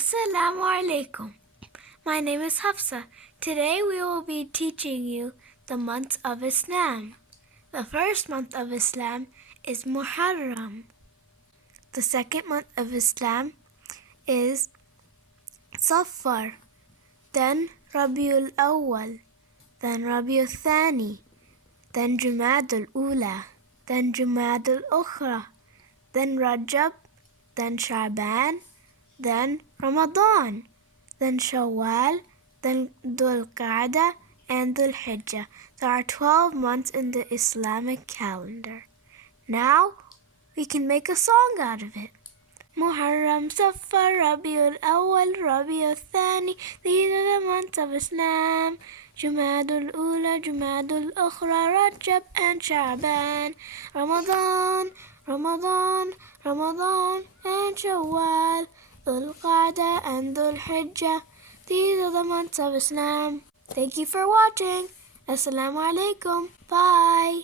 Assalamu alaikum. My name is Hafsa. Today we will be teaching you the months of Islam. The first month of Islam is Muharram. The second month of Islam is Safar, then Rabiul Awwal, then Rabiul Thani, then Jumadul Ula, then Jumadul Ukhra, then Rajab, then Sha'ban, then Ramadan, then Shawwal, then Dhul Qa'dah, and Dhul Hijjah. There are 12 months in the Islamic calendar. Now we can make a song out of it. Muharram, Safar, Rabiul Awwal, Rabiul Thani, these are the months of Islam. Jumadul Ula, Jumadul Ukhra, Rajab, and Sha'ban. Ramadan, Ramadan, Ramadan, and Shawwal, Dhul Qa'dah, and Dhul Hijjah. These are the months of Islam. Thank you for watching. Assalamu alaikum. Bye.